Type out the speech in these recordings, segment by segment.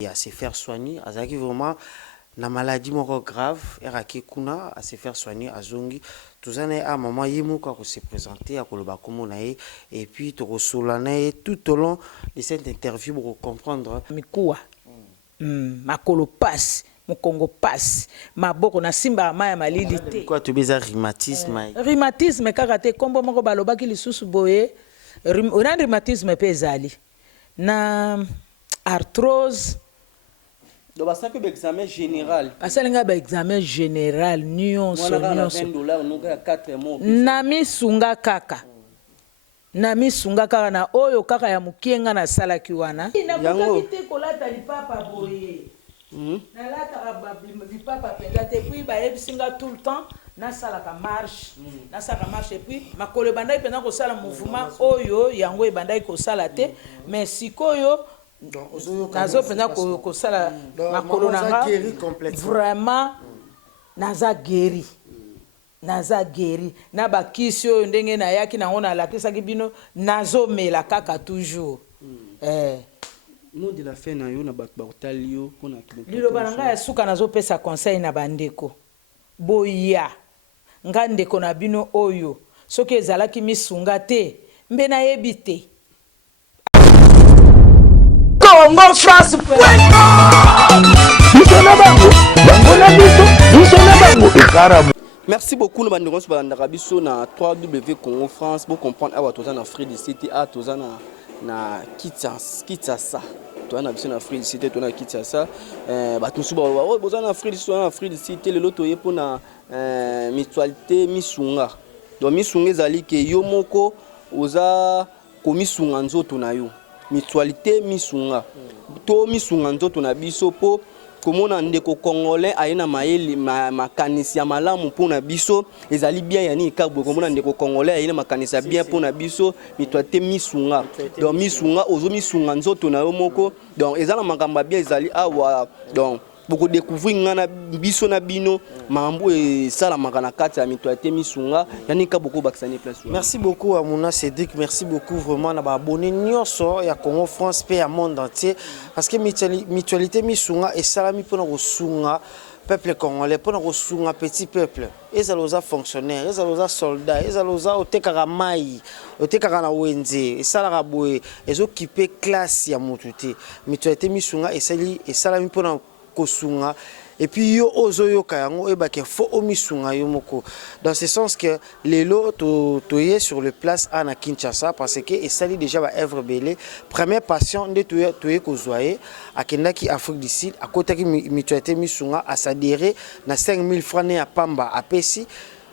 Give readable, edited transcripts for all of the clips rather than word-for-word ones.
et à se faire soigner. Azaki vraiment na maladie moko grave, eraki kuna à se faire soigner à zongi. Tout ça à maman yemuka ko se présenter à koloba komo nae et puis to solana tout au long de cette interview pour comprendre mikuwa makolo passe Congo passe maboko na simba maya malili te quoi to beza rhumatisme rhumatisme kakate kombo moko balobaki lisusu boye na rhumatisme pe ezali na arthrose donc ça que examen général asalinga ba examen général nyonso na misunga kaka na misunga kaka na oyo kaka ya mukienga na salaki wana yango te kolata lipapa boye na lata lipapa penda te puis ba ebisinga tout le temps na sala ka marche na sala ka marche et puis makolo bandai penda ko sala mouvement oyo yango e bandai ko sala te mais sikoyo nazo penda ko sala makolo na vraiment naza guéri na bakisi oyo ndenge na yaki nango na lakisaki bino nazomela kaka toujours mot de la fin na yo na bakotali yo pona liloba na ngai ya suka nazopesa conseil na bandeko boya nga ndeko na bino oyo soki ezalaki misunga te mbe nayebi te Congo France merci beaucoup nous bandeko so bandaka biso na 3W Congo France pour comprendre awa toza na Afrique du Sud a toza na Kinshasa toza biso na Afrique du Sud toza na Kinshasa bato so ba boza na Afrique du Sud na Afrique du Sud le loto ye pona mutualité misunga donc misunga ezali ke yo moko oza ko misunga nzoto na yo mutualité misunga to misunga nzoto na biso po komona ndeko congolais ayena mayeli makanisi ya malamu pona biso ezali bien yani kabwe komona ndeko congolais ayena makanisi ya bien pona biso mutualité misunga donc misunga ozo misunga nzoto na yo moko donc ezala makamba bien ezali awa donc beaucoup découvrir ngana biso na bino mambo et sala makana kati ya mutualité misunga yani ka beaucoup bakisani place. Merci beaucoup à Mouna Cédric, merci beaucoup vraiment na ba abonné nyonso ya Congo France pe ya monde entier parce que mutualité misunga et salami pona ko sunga peuple congolais pona ko sunga petit peuple ezaloza fonctionnaire ezaloza soldat ezaloza otekaka mai otekaka na wenze esalaka boye ezokipe classe ya mututé mutualité misunga et salami pona kosunga et puis yo ozoyoka yango ebake fo omisunga yo moko dans ce sens que lelo toye sur le place à Kinshasa parce que esali déjà ba œuvre belé première passion de toye kozwaye akendaki Afrique du Sud akotaki mutualité misunga a s'adhérer na 5000 francs ne ya pamba apesi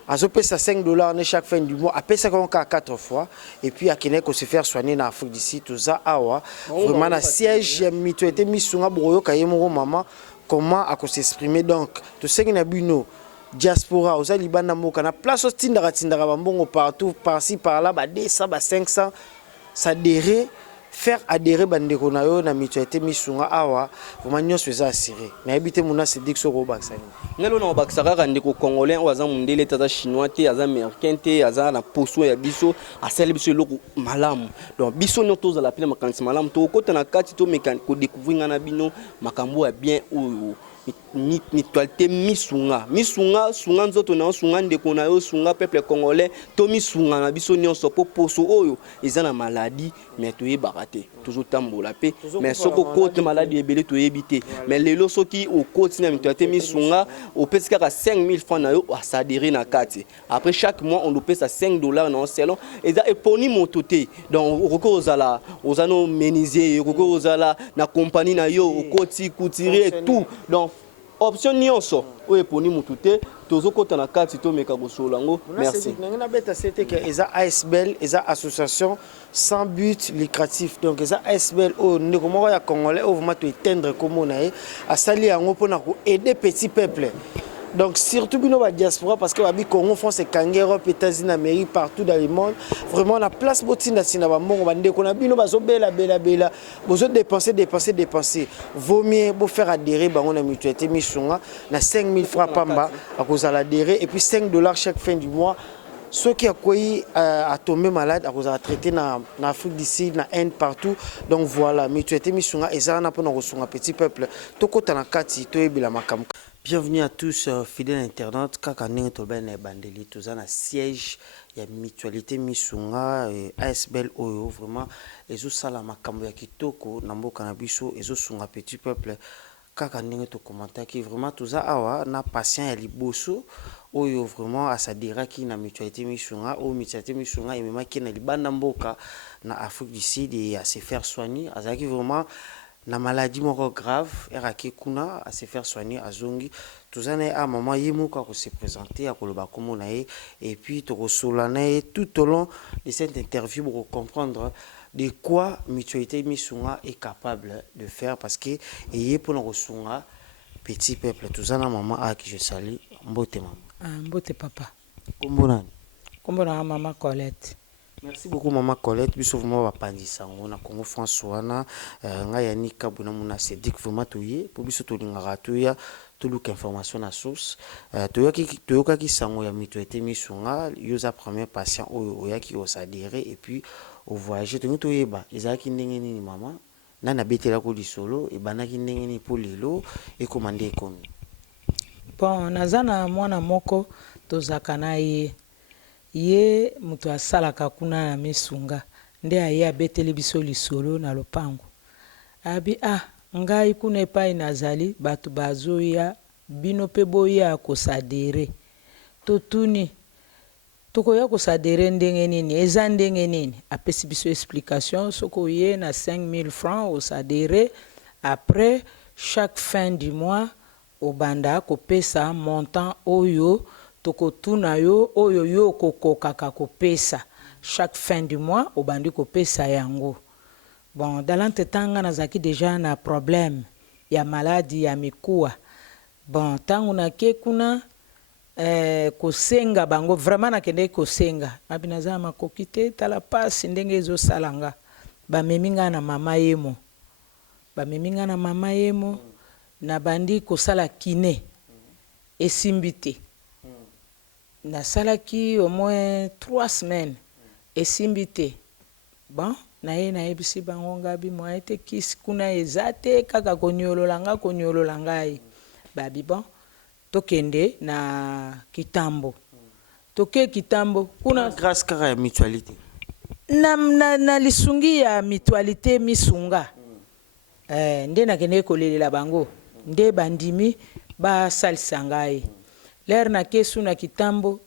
azopesa $5 chaque fin du mois apesa comme 4 fois et puis akene ko se faire soigner na Afrique du Sud toza awa vraiment na siège ya mutualité misunga boyoka yemo maman comment à s'exprimer donc tout ce qui n'a bino diaspora aux alibana moka na place au tindara bambongo partout par-ci par-là ba 200 ba 500 s'adhérer faire adhérer bandeko na yo na mutualité misunga awa vraiment nyonso eza assuré na habité Mouna Cédric so robaksani ngelo na baksaka ndeko congolais oza mundele taza chinois te aza américain te aza na poso ya biso asali biso loko malamu donc biso nyoto za la pile makanisi malamu to kota na kati to mécanique ko découvrir ngana bino makambo ya bien oyo mutualité misunga sunga nzoto na sunga ndeko na yo sunga peuple congolais to misunga na biso nyonso po poso oyo eza na maladie mais toyebaka te toujours tambola pe mais soko kote maladie ebele toyebite mais lelo soki o kote na mutualité misunga o pesi kaka 5000 francs na yo asadere na kati après chaque mois on pèse à $5 dans salon eza eponi mototé donc roko ozala ozano menuisier roko ozala na compagnie na yo o koti couturier tout donc option nyonso oyo eponi mutu te tozokota na kati tomeka kosolango merci nangina beta c'était que eza ASBL eza association sans but lucratif donc eza ASBL o ndeko moko ya congolais o vraiment to éteindre comme na ye asali yango pona ko aider petit peuple donc surtout bino ba diaspora parce que babi Congo France et Europe États-Unis Amérique partout dans le monde vraiment la place botinda sina ba mbongo bandeko na bino bazo bela bozo dépenser vaut mieux bo faire adhérer bango na mutualité misunga na 5000 francs pamba à cause à adhérer et puis $5 chaque fin du mois ceux qui a tombé malade a traité en Afrique du Sud, en Inde, partout. Donc voilà, mutualité misunga et ça n'a pas un petit peuple. Toko tanakati to ebila makam. Bienvenue à tous fidèles internautes. Kaka ninga toben bandeli tozana siège ya mutualité misunga ASBL oyo vraiment ezo sala makambo ya kitoko na mboka na biso ezo sunga petit peuple. Kaka ninga to commenter qui vraiment toza awa na patient ya liboso oyo vraiment asadira ki na mutualité misunga o mutualité misunga emema ki na libanda mboka na Afrique du Sud et à se faire soigner azaki vraiment na maladie moko grave eraki kuna à se faire soigner azongi tozana a maman yemuka ko se présenter à koloba komo na ye et puis to kosolana tout au long de cette interview pour comprendre de quoi mutualité misunga est capable de faire parce que et pour nous sunga petit peuple tozana maman a qui je salue mbote maman mbote papa kombona maman Colette. Merci beaucoup maman Colette biso vraiment bapandisa ngo na Congo François na nga yani kabuna muna Cédric vraiment toye pour biso to lingaka toya to look information na source toyoka ki sango ya mutualité misunga yoza premier patient oya ki osadire et puis au voyager to yeba ezaki ndenge nini maman na betela ko lisolo e banaki ndenge nini pour lelo e commander komi bon nazana mwana moko tozaka na ye mutu asalaka kuna na misunga nde aye abeteli biso lisolo na lopango abi ngai kuna epai nazali bato bazoya bino pe boya kosadere totuni tokoya kosadere ndenge nini eza ndenge nini apesi biso explication soko ye na 5000 francs osadere après chaque fin du mois obanda kopesa montant oyo tokotuna yo oyo yo kokokaka kopesa chaque fin du mois obandi kopesa yango. Bon dans l'entretanga nazaki déjà na problème ya maladie ya mikuwa. Bon tangu na kuna kosenga bango vraiment nakende kosenga abinaza makoki te tala pasi ndenge ezosalanga bameminga na mama yemo na bandi kosala kine esimbi te na salaki au moins 3 semaines esimbi te bon na yebisi bango ngabi mwa ete kisi kuna ezate kaka konyolola ngai babi bon tokende na Kitambo toke Kitambo kuna grâce kaka ya mutualité na lisungi ya mutualité misunga nde nakende kolelela bango nde bandimi basalisa ngai l'air na kesu na Kitambo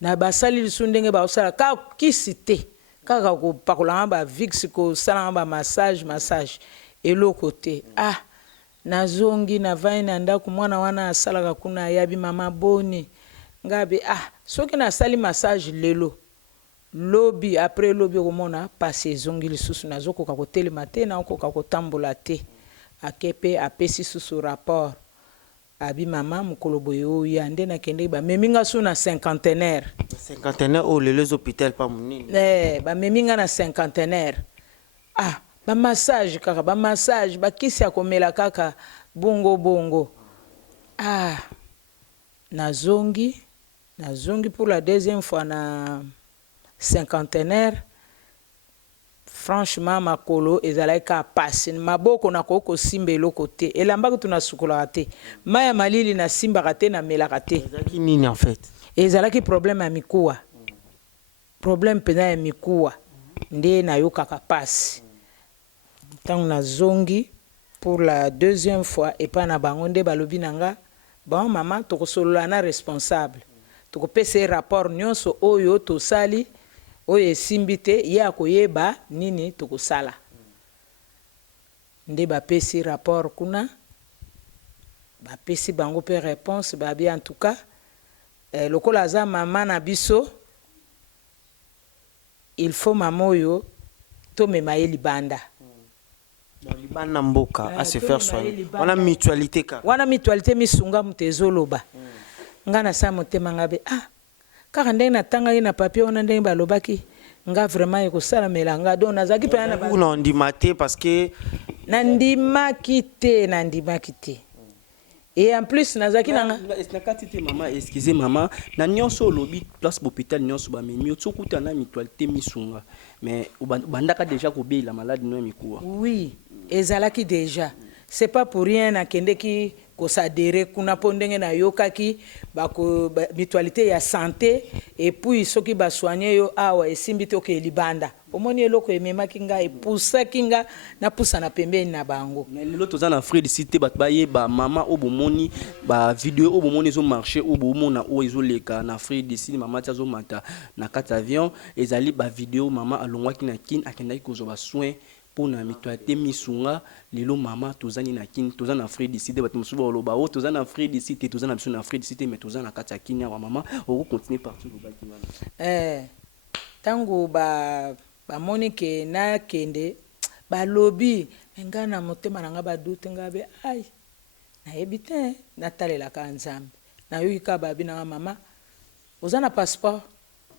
na basali lisu ndenge baosala ka kisi te kaka kopakolanga ba vix kosalanga ba massage eloko te nazongi na vai na ndako mwana wana asalaka kuna yabi mama boni ngabe soki nasali massage lelo lobi après lobi komona passe ezongi lisusu nazokoka kotelema te na okoka kotambola te akepe apesi susu rapport abi mama mukolo boye oya nde nakende bameminga su na cinquantenaire au les hôpitaux pa munini ba meminga na cinquantenaire ba massage kaka ba massage bakisi akomela kaka bongo nazongi pour la deuxième fois na cinquantenaire. Franchement makolo ezalaika pasi maboko na koko simba eloko te elambaka tuna sukola te maya malili na simba te na melaka te ezalaki nini en fait ezalaki problème ya mikuwa problème pena ya mikuwa nde na yokaka pasi tangu na zongi pour la deuxième fois epa na bango nde balobi nanga bon mama tokosolola na responsable tokopesa rapport nyonso oyo tosali oye simbi te ye akoyeba nini tokosala nde bapesi rapport kuna bapesi bango pe réponse babi en tout cas lokola aza mama na biso il faut mama oyo tomema ye libanda libanda mboka à se faire soigner wana mutualité misunga mutu ezoloba nga na sa motema ngabe kaka ndenge natangaki na papier wana ndenge balobaki nga vraiment ekosalamela nga donc nazalaki mpe na ndima te parce que nandimaki te et en plus nazaki nanga nakati te mama excusez mama na nyonso lobi place hôpital nyonso ba memi otsukuta na mutualité misunga mais bandaka déjà kobela malade no mikuwa oui ezalaki déjà c'est pas pour rien nakendeki kosadere kuna po ndenge nayokaki mutualité ya santé et puis soki basoigne yo awa esimbi te oke libanda omoni eloko ememaki nga epusaki nga napusa na pembeni na bango lelo toza na Afrique du Sud te bato bayeba mama oyo bomoni bavideo oyo bomoni ezomarche oyo bomona oyo ezoleka na Afrique du Sud mama ti azomata na kati avion ezali bavideo mama alongwaki na kini akendaki kozwa basoin pour na mutualité misunga lelo mama tozani na kini toza na Afrique du Sud bato mosusu baloba o toza na Afrique du Sud te toza na biso na Afrique du Sud mais toza na kati ya kini awa mama oko continuer partout lobaki wana tango bamoni ke nakende balobi nga na motema na nga badute nga be ai nayebi te natalelaka nzambe nayoki ka babi na nga mama oza na passeport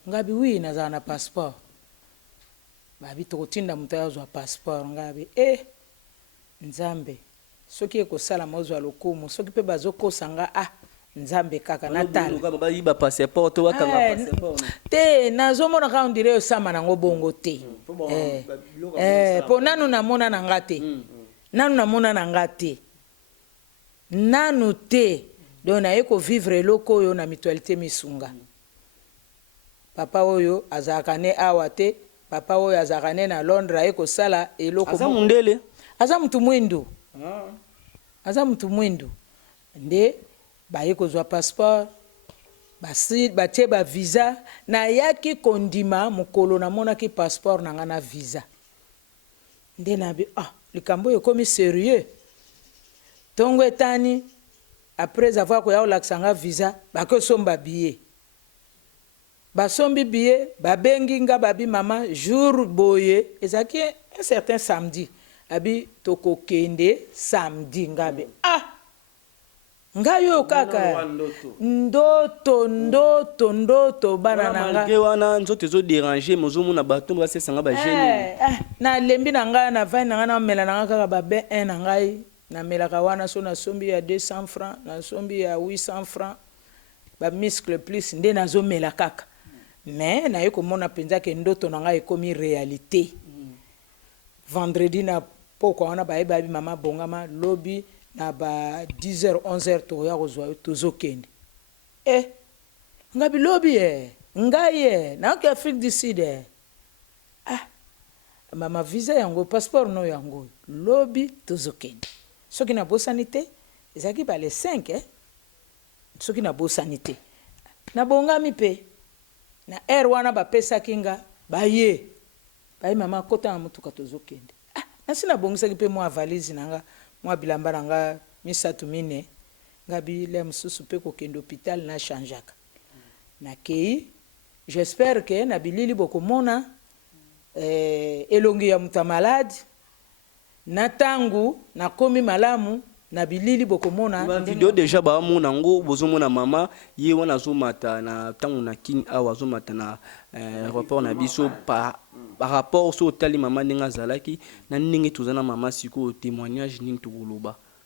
ngabi wi nazala na passeport babi tokotinda moto azwa passeport ngabi nzambe soki ekosala mozwa lokumu soki mpe bazokosa nga nzambe kaka natala ba passeport to wakanga passeport te nazomona ka ondire osama nango bongo te po nanu namona na nga te nanu namona na nga te nanu te donc naye kovivre eloko oyo na mutualité misunga papa oyo azalaka ne awa te papa oyo azalaka ne na Londres aye kosala eloko aza mundele aza mutu mwindu aza mutu mwindu nde baye kozwa passeport batie visa nayaki kondima mokolo namonaki passeport na nga na visa nde nabi likambo oyo ekomi sérieux ntongo etani après avoir koya kolakisa nga visa bakosomba billet basombi billet babengi nga babi mama jour boye ezalaki un certain samedi abi tokokende samedi ngabe ngayo kaka ndoto bana nanga wana nzoto ezo déranger mozomona bato basesanga ba jeune na lembi na nga na vin na nga na mela na nga kaka babe 1 na ngai na melaka wana so na sombi ya 200 francs na sombi ya 800 francs ba muscle plus nde nazo mela kaka mais na yeko mona penza ke ndoto na nga ekomi réalité vendredi na poko wana babi mama bongama lobi na ba 10h 11h to ya kozwa tozokende ngabi lobi ngai na ka Afrique du Sud mama visa yango passeport no yango lobi tozokende soki na bosanité ezaki ba les 5 soki na bosanité na bongami pe na air wana bapesa kinga baye mama kota na mutuka tozokende nasi na bongisaki pe mwa valise nanga mwa bilamba nanga misatu mine ngabi le mususu pe kokende hôpital na changeaka na kei j'espère que na bilili bokomona elongi ya muta malade na tangu na komi malamu na bilili bokomona video déjà ba mona ngo bozomona mama ye wana azomata na tangu na kini awa azomata na rapport na biso par rapport so tali mama ninga zalaki na ningi tozana mama siko témoignage nini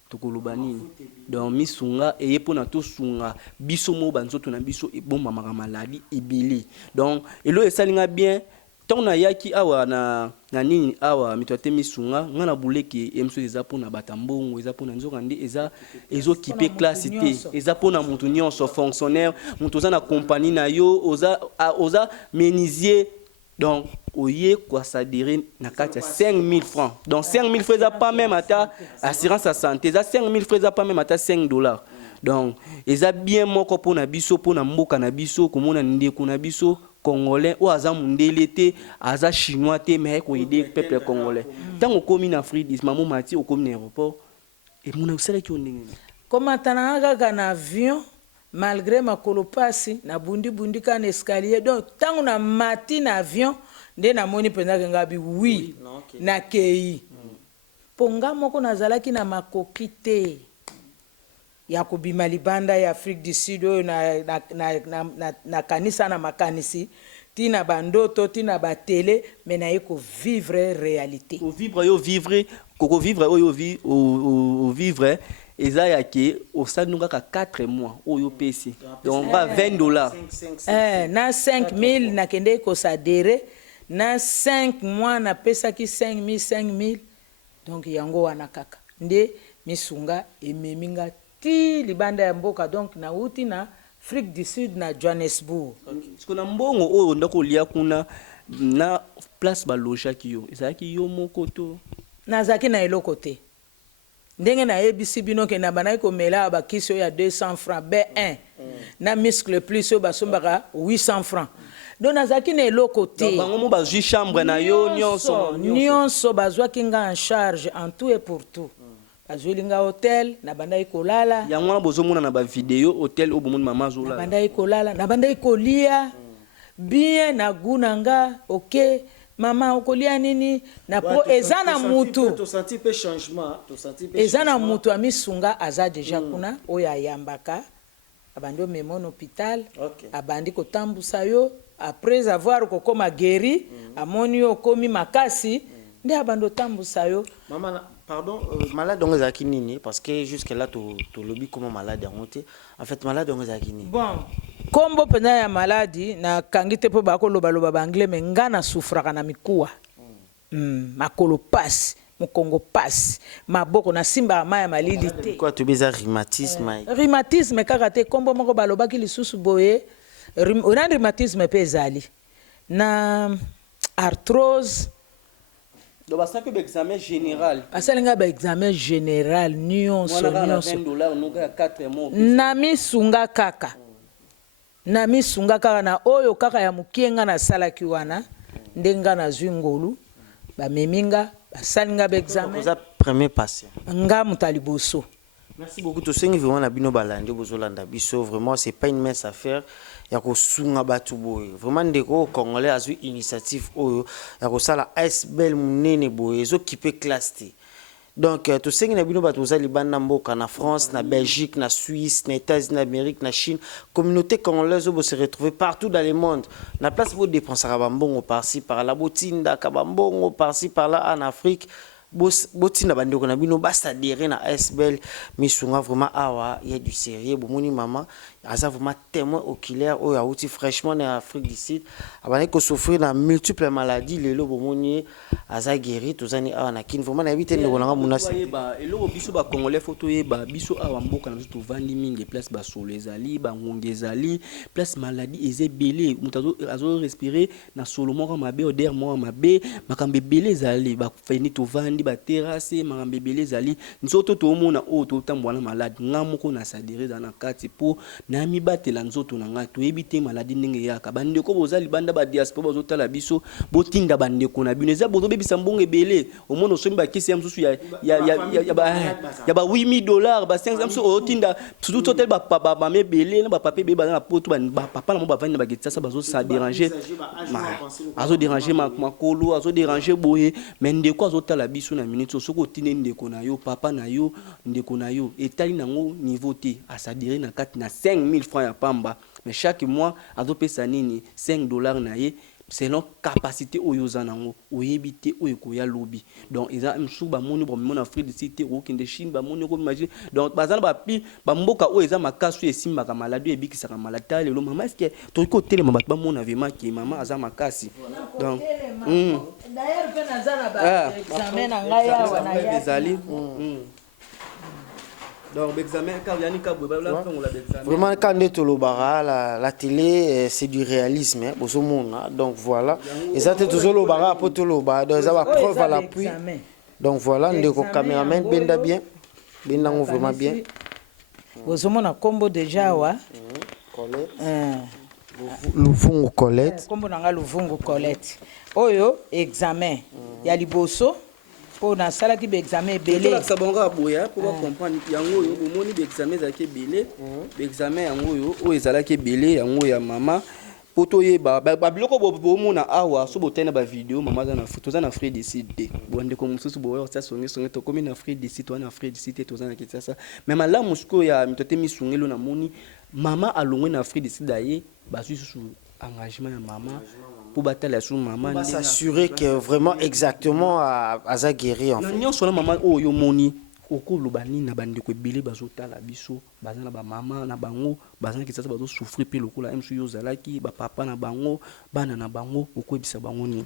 tukoloba nini donc misunga eye pona to sunga biso mo banzoto na biso ebomba maka maladi ebele donc elo esalinga bien tant na yaki awa na nini awa mutualité misunga ngana buleki emso eza pona batambongo eza pona nzoka ndi eza ezokipe classe te eza pona mutu nyonso fonctionnaire mutu za na compagnie na yo oza menisier donc oye quoi ça dirait na kati ya 5000 francs donc 5000 francs eza pas même ata assurance à santé eza 5000 francs eza pas même ata $5 donc eza bien moko pona biso pona mboka na biso komona ndeko na biso congolais ou aza mundele te aza chinois te mais ko aider peuple congolais tant on komi na Afrique maman mati o komi na aéroport et mon osala ki ondenge koma tananga kaka na avion malgré makolo pasi na bundi ka na escalier donc tango na mati na avion nde na moni penza ngabi oui na kei ponga moko nazalaki na makoki te ya kobima libanda ya Afrique du Sud na kanisa na makanisi tina bandoto tina batele mais na yeko vivre réalité vivre yo vivre koko vivre oyo vivre eza ya ke osali kaka 4 mois oyo pesi donc ba $20 na 5000 nakende kosadere na 5 mois napesaki 5000 donc yango wana kaka nde misunga ememinga ti libanda ya mboka donc nauti na Afrique du Sud na Johannesburg. Siko na mbongo oyo ndako lia kuna na place balojaki yo ezalaki yo moko to nazaki na eloko te ndenge na yebisi bino ke na banaki komela bakisi oyo ya 200 francs B1 na muscle plus oyo basombaka 800 francs donc nazaki na eloko te bango mo bazwi chambre na yo nyonso bazwaki nga en charge en tout et pour tout bazweli nga hotel na bandaki kolala yango wana bozomona na bavideo hotel oyo bomoni mama na azolala bandaki kolala na bandaki kolia bien na gu na nga ok mama okolia nini na po eza na mutu eza na mutu amisunga aza deja kuna oyo ayambaka abandi omema na hôpital abandi kotambusa yo après avoir kokoma guéri amoni yo okomi makasi nde abandi otambusa yo mama pardon malade on ezalaki nini parce que jusque là to lobby comment malade yango te en fait malade on ezalaki nini bon kombo pena ya maladi na kangi te po bakoloba banglais me nga na sufraka na mikuwa makolo pasi mokongo pasi maboko na simba ma ya malili te quoi to beza rhumatisme kaka te kombo moko balobaki lisusu boye na rhumatisme pe ezali na arthrose do basaki ba examen général basalinga ba examen général nyonso na misunga kaka na misunga kaka na oyo kaka ya mukienga na salaki wana ndenga na zwingolu bameminga basalinga ba examen za premier patient nga mutaliboso. Merci beaucoup to sengi vraiment na bino balandi bozolanda biso vraiment c'est pas une mince affaire ya ko sunga batu boye vraiment ndeko congolais azu initiative oyo ya ko sala ASBL munene boye zo kipe classe te donc to sengi na bino batu zali banda mboka na France na Belgique na Suisse na États-Unis na Amérique na Chine communauté congolaise bo se retrouver partout dans le monde na place bo dépenser ka bambongo par-ci par là botinda ka bambongo par-ci par là en Afrique botina bandeko na bino basta dere na ASBL misunga vraiment awa il y a du sérieux bomoni mama aza vraiment témoin oculaire oyo auti fraîchement na Afrique du Sud abane ko souffrir na multiples maladies lelo bomoni aza guéri tozani awa na kin vraiment na bité ndeko nanga munasi ba eloko biso ba congolais photo yeba biso awa mboka na biso to vandi mingi place ba solo ezali ba ngonge ezali place maladie ezebele mutazo azo respirer na solo moko mabe odeur moko mabe makambe belé ezali ba feni to vandi ba terrasse makambe belé ezali nzoto to mona o to tambwana malade ngamoko na sadire za na kati po na mibatela nzoto na nga to ebite maladi ndenge yaka bandeko bozali banda ba diaspora bozotala biso botinda bandeko na bino eza bozobebisa mbongo ebele omono sombi bakisi ya msusu ya ba $8,000 ba $500 msusu otinda surtout hotel ba papa ba mebele na ba papa be ba na poto ba papa na mo ba vandi na ba getasa bazo sa déranger azo déranger makolo azo déranger boye mais ndeko azotala biso na minute soko tinde ndeko na yo papa na yo ndeko na yo etali nango niveau te asadire na kati na 5,000 francs ya pamba mais chaque mois azopesa nini $5 na ye selon capacité oyo zanango oyebite oyo koya lobby donc eza msu ba moni bo mona Afrique du Sud au kinde Chine ba moni ko imagine donc bazana ba pi ba mboka oyo eza makasu esimba ka maladi ebikisa ka malata lelo mama est-ce que to ko telema bat ba mona vraiment ki mama aza makasi donc d'ailleurs pe nazana ba examen na ngai awa na ya ezali donc l'examen quand yani kabwe ba la fond la examen vraiment quand on est au Lobara la télé c'est du réalisme hein bozomona donc voilà et ça c'est toujours Lobara pour tout Lobara donc ça va preuve à l'appui donc voilà ndeko cameraman benda bien benda vraiment bien bozomona kombo déjà wa Luvungu Colette kombo nanga Luvungu Colette oyo examen ya liboso pour na sala ki be examen belé ça bonga boya pour comprendre yango yo bomoni be examen za ke belé be examen yango yo o ezala ke belé yango ya mama poto ye ba biloko bomona awa so botena ba vidéo mama za na photo za na Afrique du Sud bonde ko mususu boya ça songe to comme na Afrique du Sud to na Afrique du Sud to za na kitasa mais mala musko ya mitote misungelo na moni mama alongwe na Afrique du Sud aye ba susu engagement ya mama pour battre sur maman s'assurer que vraiment exactement à guérir en fait non sur la maman oh yo moni okoloba nini na bandeko ebele bazotala biso baza na bamama na bango bazalaki sasa bazosouffrir mpe lokola msu yo ozalaki bapapa na bango bana na bango okoyebisa bango nini?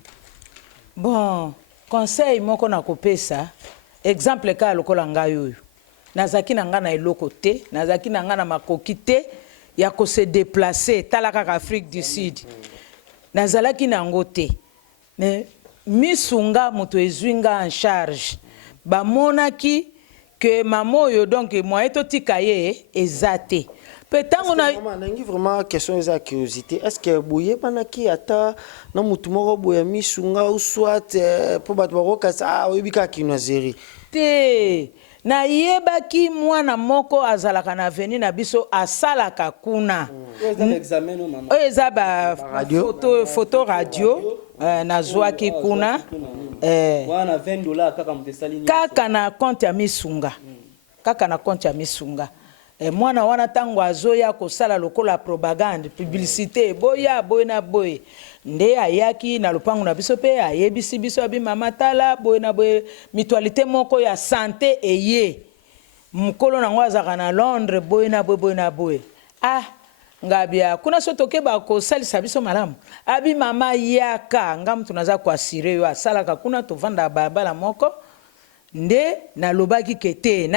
Bon, conseil moko na kopesa exemple ka lokola ngai oyo nazaki na nga na eloko te nazaki na nga na makoki te ya ko se déplacer tala kaka Afrique du Sud nazalaki na ngo te mais misunga moto ezwinga en charge bamonaki que mama oyo donc moyen totika ye eza te pe ntango na nangi vraiment question eza curiosité est-ce que boye banaki ata na mutu moko boya misunga ou soit po bato bakokasa oyebi kaka kinoiserie te nayebaki mwana moko azalaka na veni na biso asalaka kuna oyo eza photo radio nazwaki kuna kaka na compte ya misunga kaka na compte ya misunga mwana wana ntango azoya kosala lokola propagande publicité boya boye na boye nde ayaki na lopango na biso mpe ayebisi biso abi mama tala boye na boye mutualité moko ya santé eye mokolo nango azalaka na Londres boye na boye boye na boye ngabia kuna so tokeba kosalisa biso malamu abi mama yaka nga mutu naza koasire yo asalaka kuna tovanda balabala moko nde nalobaki kete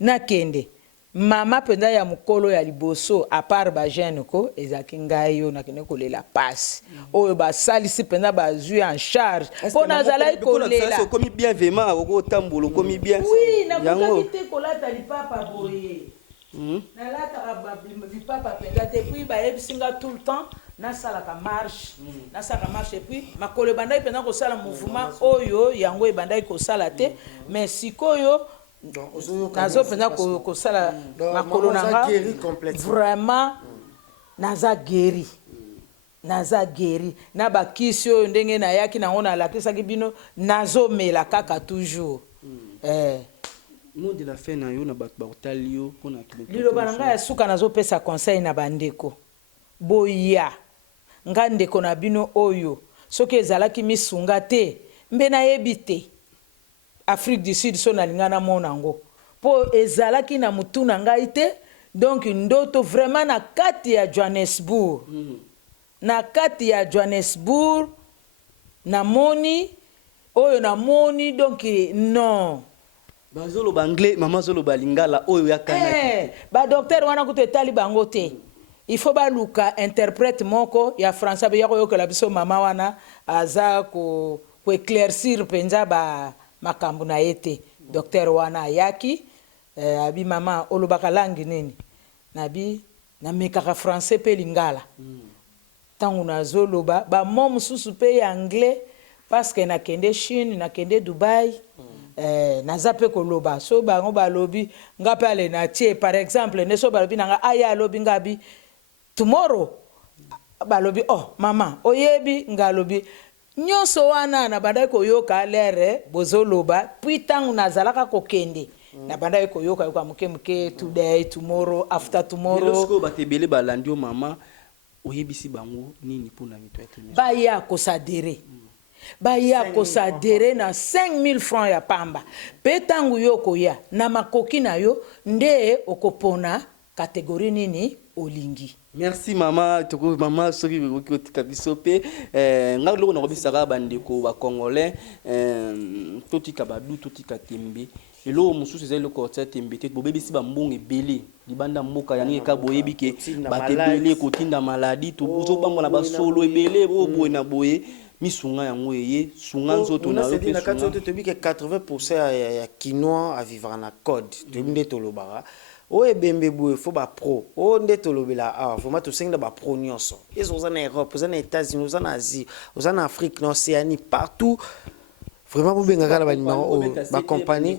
nakende mama penza ya mukolo ya liboso a part ba jeune ko ezaki ngai yo nakende kolela pasi oyo basalisi penza bazwi en charge pona zala ikolela komi bien vraiment oko tambulo komi bien oui na bukaki te kolata lipapa boye nalataka bipapa penza te puis bayebisinga tout le temps nasalaka marche et puis makolo ebandaki penza kosala mouvement oyo yango ebandaki kosala te mais sikoyo nazo penza kosala makolo nanga vraiment naza guéri na bakisi oyo ndenge nayaki nango nalakisaki bino nazomela kaka toujours mot de la fin na yo na bato bakotali yo mpona liloba na ngai ya suka nazopesa conseil na bandeko boya nga ndeko na bino oyo soki ezalaki misunga te mbe nayebi te Afrique du Sud so nalinga na mona ngo po ezalaki na mutu na ngai te donc ndoto vraiment na kati ya Johannesburg na moni oyo na moni donc non bazolo banglais mama zolo balingala oyo yakana ba docteur wana kuto etali bango te il faut ba luka interprète moko ya français ba yako yoka la biso mama wana aza ko éclaircir penza ba makambo na yete docteur wana yaki abi mama olobaka langi nini nabi na mekaka français pe lingala tangu nazoloba ba mom susu pe anglais parce que nakende Chine nakende Dubai naza pe koloba so bango balobi ngape ale na tie par exemple ne so balobi nanga aya lobi ngabi tomorrow balobi oh mama oyebi ngalobi nyonso wana na bandai koyoka lere bozoloba puis tangu nazalaka kokende na bandai koyoka yoka muke today tomorrow after tomorrow lorsque batebele balandi o mama oyebisi bango nini pona mito ete baya kosadere na 5000 francs ya pamba pe tangu yoko ya na makoki na yo nde okopona kategori nini olingi. Merci mama toko mama soki kotika biso pe nga loko na kobisaka bandeko ba congolais totika badu totika tembe elo mususu ezali loko tsa tembe te bobebisi ba mbongo ebele libanda mboka yangi ka boyebi ke batebele kotinda maladie to bozo bango na basolo ebele boye na boye misunga yango eye sunga nzoto na yo pe na kato te tobi ke 80% ya quinoa a vivre na code de tolobara o ebembe boye fo ba pro o nde tolobela faut ma to senga ba pro nyonso ils ont en Europe aux États-Unis aux en Asie aux en Afrique en Océanie partout vraiment bo benga kala ba numéro ba compagnie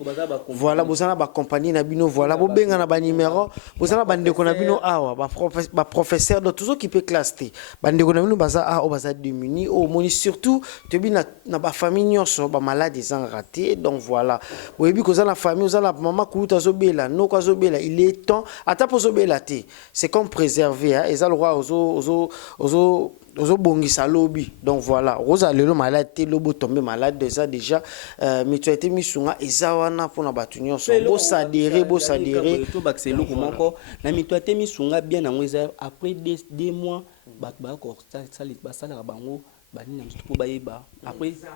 voilà bozana ba compagnie na bino voilà bo benga na ba numéro bozana ba ndeko na bino awa ba professeur de toujours qui peut classer ba ndeko na bino baza o baza démuni o moni surtout te bi na ba famille nyonso ba malade en raté donc voilà oyebi ko za la famille za la maman kuta zobela no ko zobela il est temps ata po zobela te c'est comme préserver hein et ça le roi ozo ozo bongisa lobby. Donc voilà, Rosa lelo malade te lobo tombé malade déjà mutualité misunga ezawana pona batunyo so bo s'adhérer to baxelo komoko na mutualité misunga bien nango eza après 2 mois ba ko salit ba sala bango bani na mstuko bayeba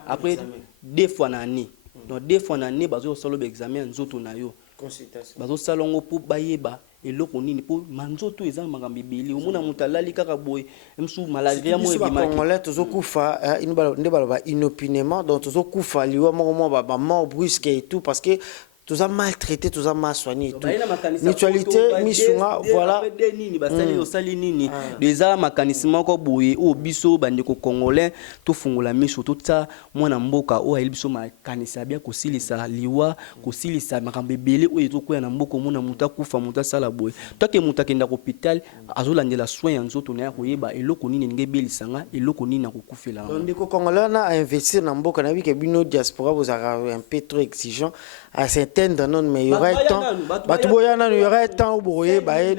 après 2 fois na année. Donc 2 fois na année bazo solo examen nzoto na yo consultation bazo salongo pour bayeba eloko nini po manzoto eza makambo ebele omona moto alali kaka boye msu malaria mo ebimaki congolais tozokufa nde baloba inopinément. Donc tozokufa liwa moko ba mort brusque et tout parce que tout ça maltraité, tout ça mal soigné et tout. Mutualité, misunga, voilà. Nini basali osali nini déjà mécanisme ko boye o biso bandeko congolais to fungola miso tout ça mwana mboka o ayeli biso makanisa bia kosilisa liwa kosilisa makambo ebele o eto ko ya na mboko mona muta kufa muta sala boye toke muta kenda ko hôpital azolandela soin nzoto na ya koyeba eloko nini ngebelisanga eloko nini na kokufela ndeko congolais na investir na mboka na bike bino diaspora vous avez un peu trop exigeant à certains non mais il y aurait temps il y aurait temps où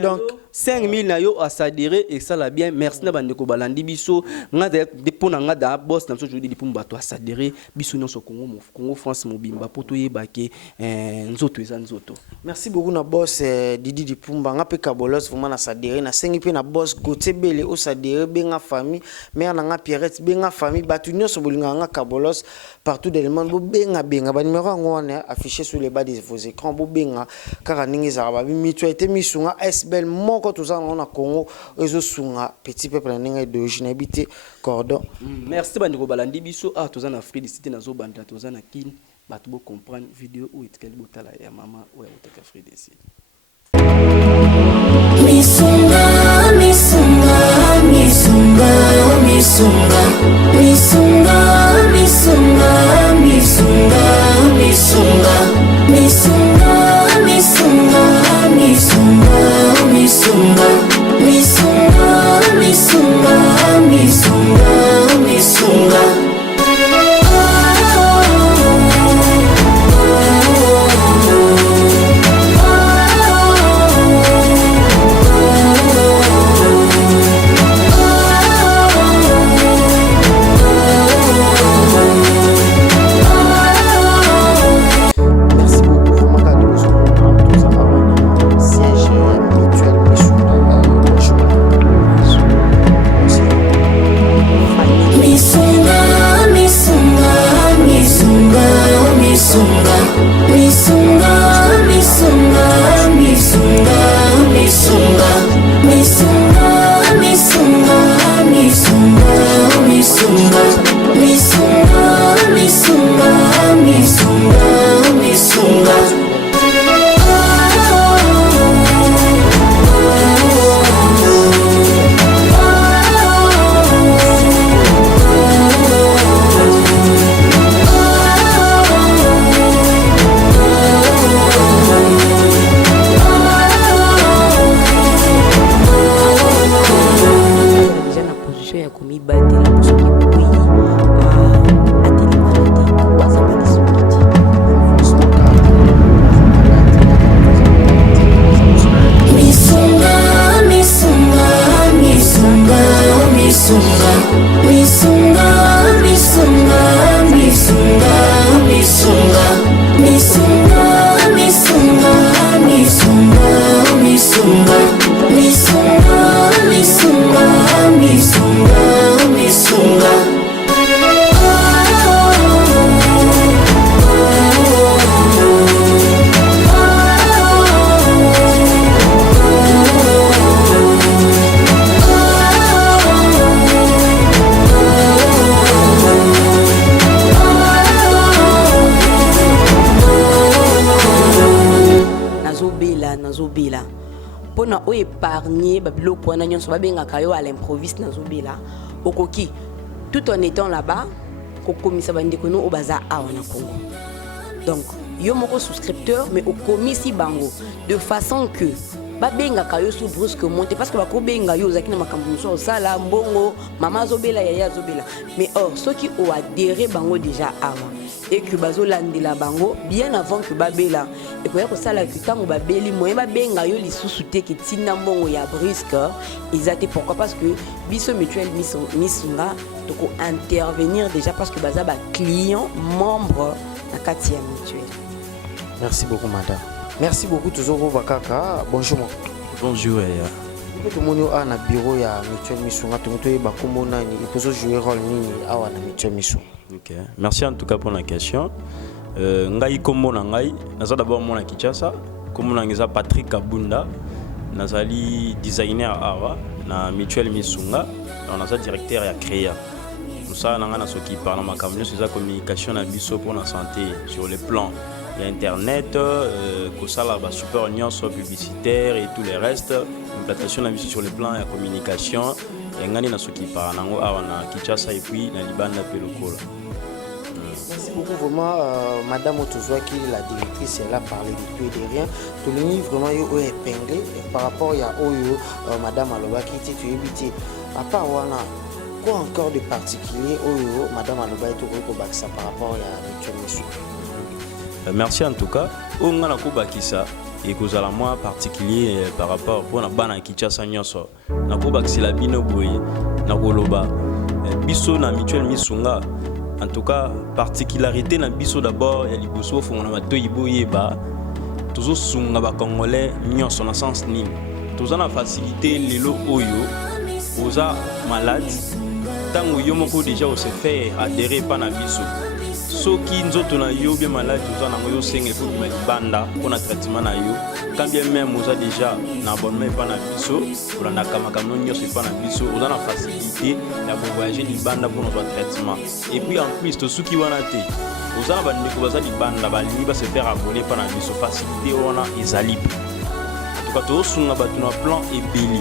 donc 5000 na yo asadire et ça la bien merci na bandeko balandi biso ngada depona ngada boss na so jodi dipum bato asadire biso nyonso Congo France mobimba poto yebake nzoto eza nzoto. Merci beaucoup na boss Didi Dipumba ngape kabolos vraiment na sadire na sengi pe na boss Gauthier Bele o sadire benga famille mère na nga Pierrette benga famille batu nyonso bolinga nga kabolos partout dans le monde bo benga ba numéro ngone affiché sur les bas de vos écrans bo benga kaka ningi za ba mutualité misunga SBL moko tout ça on a Congo ezo sunga petit peuple ninga d'origine habité cordon. Merci bandeko balandi biso tout ça na Afrique du Sud na zo banda tout ça na kin bato bo comprendre vidéo ou etkel botala ya mama ou ya utaka Afrique du Sud. Misunga misunga misunga misunga misunga misunga misunga misunga misunga misunga misunga misunga misunga misunga misunga pona o épargner babilo pona nyonso babengaka yo à l'improviste na zobela okoki tout en étant là-bas kokomisa bandeko no obaza awa na Congo. Donc yo moko souscripteur mais okomisi bango de façon que babengaka yo sous brusquement te parce que bakobenga yo ozalaki na makambo mosusu osala mbongo mama azobela yaya azobela mais or soki oadere bango déjà awa et que bazolandela bango bien avant que babela ekoya kosala ke ntango babeli moyen babenga yo lisusu te ke ntina mbongo ya brusque eza te. Pourquoi? Parce que biso mutuelle misunga toko intervenir déjà parce que baza baclient membre na kati ya mutuelle. Merci beaucoup madame. Merci beaucoup toujours Bakaka. Bonjour. Bonjour. Tout le monde a un bureau ya mutuelle misunga tout le monde comment nani il peut jouer rôle nini awa na mutuelle misunga. OK. Merci en tout cas pour la question. Ngai kombo na ngai naza d'abord mona Kinshasa kombo na ngeza Patrick Kabunda nazali designer awa na mutuelle misunga on a directeur ya créa. Ça nanga na soki parla makambo sur la communication na biso pour la santé sur le plan il y a internet kosala ba support nyonso publicitaire et tout le reste implantation na biso sur le plan ya communication ngani na soki parla nango awa na Kinshasa et puis na Libanda pe lokola. Merci beaucoup vraiment madame Otozwaki la directrice elle a parlé de tout et de rien tout le monde vraiment yo épinglé par rapport à oyo madame Alobaki tu éviter à part wana quoi encore de particulier oyo madame Alobaki to ko bakisa par rapport à mutuelle misunga. Merci en tout cas. On a la Bakisa et que la moi particulier par rapport pour la bana Kinshasa nyonso. Na ko bakisa bino boye na koloba. Biso na mutuelle misunga. En tout cas, particularité na biso d'abord ya liboso fona matoyi boyeba. Toujours sunga ba congolais nyonso na sens nini. Toujours na facilité lelo oyo oza malade. Tango yo moko déjà on se fait adhérer pa na biso. Soki nzoto na yo bien malade oza nango yo senge pour ma libanda pour na traitement na yo quand bien même oza déjà na abonnement pa na biso pour na kamakamu nyonso pa na biso oza na facilité ya voyager libanda pour notre traitement et puis en plus to soki wana te oza na bandeko baza libanda balingi ba se faire abonner pa na biso facilité wana ezali en tout cas to sunga batu na plan ebeli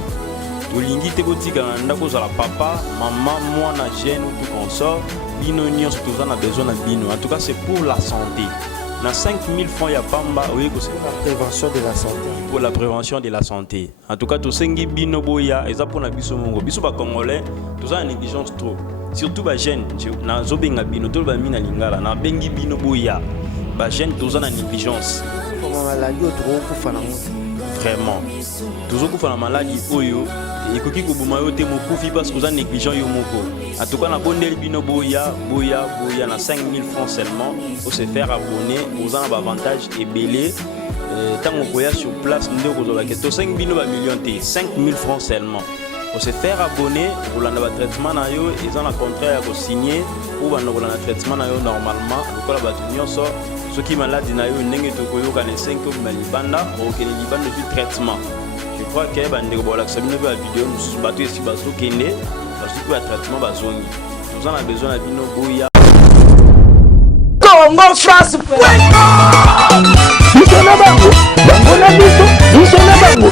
to lingi te kotika na ndako za la papa maman mwana jeune ou tout consort bino nyonso toza na besoin na bino. En tout cas c'est pour la santé. Na 5000 francs ya pamba oui que c'est la prévention de la santé. Pour la prévention de la santé. En tout cas to sengi bino boya eza pour na biso mongo. Biso ba congolais toza na négligence trop. Surtout ba jeune na zobenga bino to ba mina lingala na bengi bino boya. Ba jeune toza na négligence. Comment maladie trop kufa na vraiment. Toujours kufa na maladie oyo et koki ko boma yo te mokufi parce que vous êtes négligent yo moko. En tout cas na bondeli bino boya na 5000 francs seulement pour se faire abonner aux avantages et belé tant on voyage sur place nous ko que to 5 bino ba million te 5000 francs seulement pour se faire abonner pour la traitement na yo ils ont un contrat à signer pour ba no la traitement na yo normalement ko la batu nyonso ceux qui malade na yo ndenge to ko yo ka ne 5 ko libanda au que libanda du traitement. Je crois que bande ko la sabine ba vidéo nous batu esi baso kende parce que le traitement bazongi nous en a besoin à bino boya Congo France Bango na biso na bango